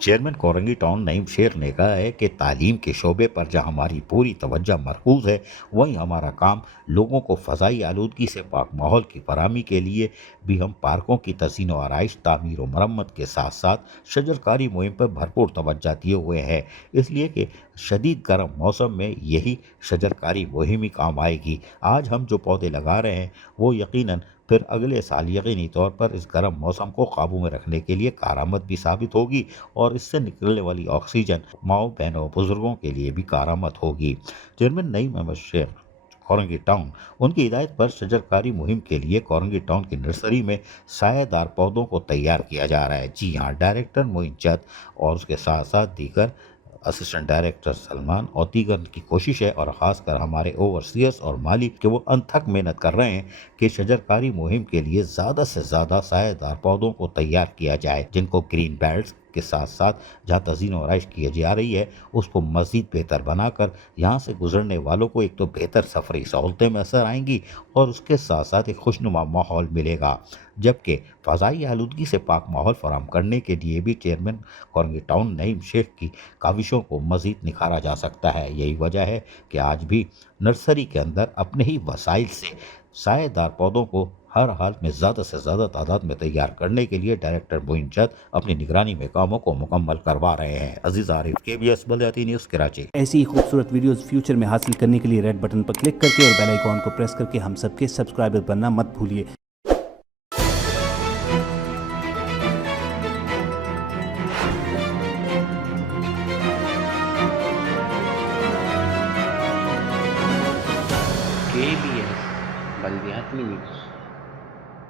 Chairman Korangi town Naeem शेर ने कहा है कि तालीम के शोबे पर जहाँ हमारी पूरी तवज्जो मरकूज है, वहीं हमारा काम लोगों को फ़ज़ाई आलूदगी से पाक माहौल की फराहमी के लिए भी हम पार्कों की तज़ीन व आराइश, तामीर व मरम्मत के साथ साथ शजरकारी मुहिम पर भरपूर तवज्जो दिए हुए हैं, इसलिए कि शदीद गर्म मौसम में यही शजरकारी मुहिम ही काम आएगी। आज हम जो पौधे लगा रहे हैं वो यकीनन फिर अगले साल यकीनी तौर पर इस गर्म मौसम को काबू में रखने के लिए कारआमद भी साबित होगी और इससे निकलने वाली ऑक्सीजन माओ बहनों और बुजुर्गों के लिए भी कारआमद होगी। चेयरमैन नईम अहमद शेख कोरंगी टाउन उनकी हिदायत पर शजरकारी मुहिम के लिए कोरंगी टाउन की नर्सरी में सायेदार पौधों को तैयार किया जा रहा है। जी हाँ, डायरेक्टर मोइन चंद और उसके साथ साथ दीगर असिस्टेंट डायरेक्टर सलमान और दीगर की कोशिश है और ख़ासकर हमारे ओवरसीयर्स और मालिक कि वो अनथक मेहनत कर रहे हैं कि शजरकारी मुहिम के लिए ज़्यादा से ज़्यादा सायेदार पौधों को तैयार किया जाए, जिनको ग्रीन बेल्ट्स के साथ साथ जहाँ तज़ीन व आराइश की जा रही है उसको मज़ीद बेहतर बनाकर यहाँ से गुजरने वालों को एक तो बेहतर सफरी सहूलतें मैसर आएंगी और उसके साथ साथ एक खुशनुमा माहौल मिलेगा, जबकि फ़ज़ाई आलूदगी से पाक माहौल फराहम करने के लिए भी चेयरमैन कोरंगी टाउन नईम शेख की काविशों को मज़ीद निखारा जा सकता है। यही वजह है कि आज भी नर्सरी के अंदर अपने ही वसाइल से सायेदार पौधों को हर हाल में ज़्यादा से ज़्यादा तादाद में तैयार करने के लिए डायरेक्टर मोइन चंद अपनी निगरानी में कामों को मुकम्मल करवा रहे हैं। अजीज़ आरिफ, KBS बलदियाती न्यूज़, कराची। ऐसी ही खूबसूरत वीडियोस फ्यूचर में हासिल करने के लिए रेड बटन पर क्लिक करके और बेल आइकॉन को प्रेस करके हम सबके सब्सक्राइबर बनना मत भूलिए। KBS बलदियाती न्यूज़।